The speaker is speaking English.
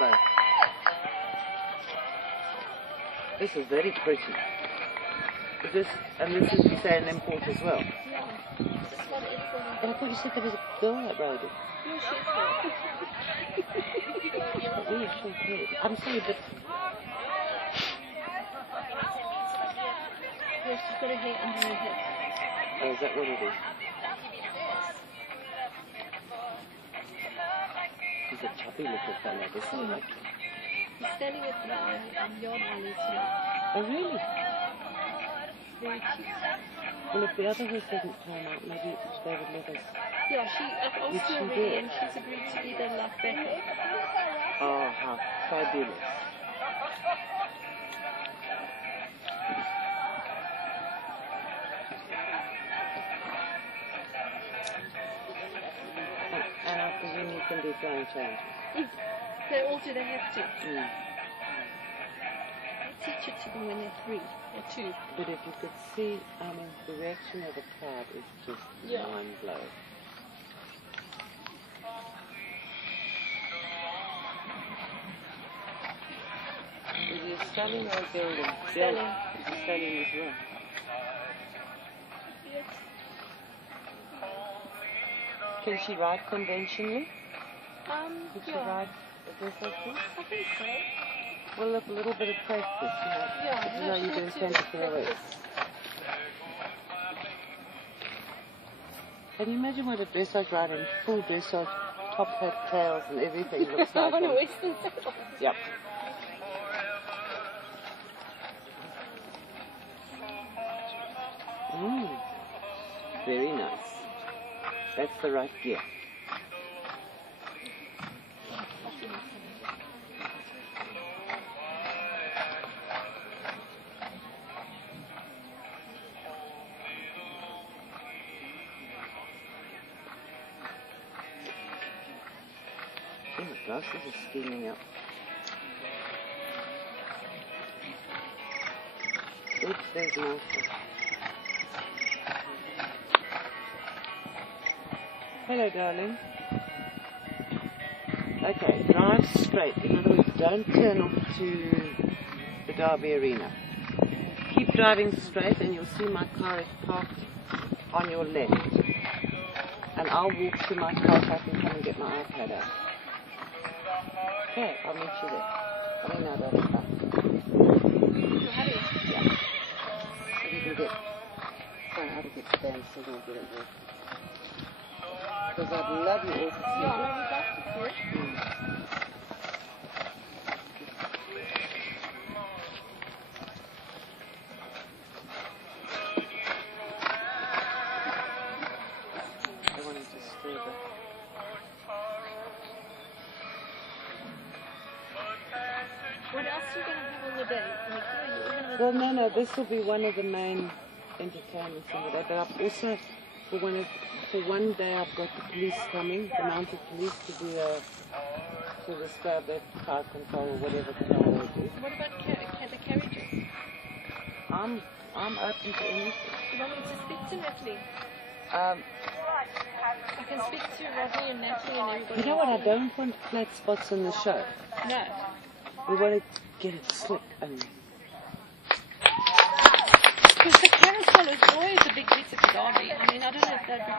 rainbow. This is very pretty. And this is the same import as well. Yeah. Just what everyone. But I thought you said there was a girl that rode it. No, But really short hair. I'm sorry, but yes, she's got her hair under her hip. oh, is that what it is? He's a chubby little fella, isn't he? He's standing at the yard wall tonight. Oh, really? Very cute. Well, if the other horse doesn't turn out, maybe they would let us. Yeah, I've asked her already and she's agreed to be the love backup. Oh, how fabulous. And I presume you can do flying change. They all do, they have to. Mm. I teach it to them when they're 3 or 2. But if you could see, the reaction of the crowd is just mind-blowing. Is it a Stallion or a building? Stallion. It's a Stallion as well. Yes. Can she ride conventionally? Could she Yeah. ride a dressage horse? I think so. Well, look, a little bit of practice, Yeah, you know you don't tend to throw it. Can you imagine what a dressage rider, full dressage, top hat, tails and everything looks like? On a western saddle. Yep. Very nice. That's the right gear. Oh my gosh, this is steaming up. Oops, there's Martha. Hello, darling. Okay, drive straight. In other words, don't turn off to the Derby Arena. Keep driving straight and you'll see my car is parked on your left. And I'll walk to my car so I can come and get my iPad out. Okay, I'll meet you there. I mean, now that's fine. Yeah. So you can get, find out how to get stand signal, get it there. Because I'd love you all to see Yeah, it. no, we'd like to see it. I wanted to stir the... What else are you going to have on the day? Like, you're going to Well, no, this will be one of the main entertainments on the day, but I've also, for one day I've got the police coming, the mounted police, to do to disturb that crowd control or whatever control they do. What about the carriages? I'm open to anything. You want me to speak to Natalie? Um, I can speak to Rodney and Natalie and everybody. you know what, I don't want flat spots in the show. No. We want to get it slick and... Because the carousel is always a big hit at the Derby. I mean, I don't know if that'd be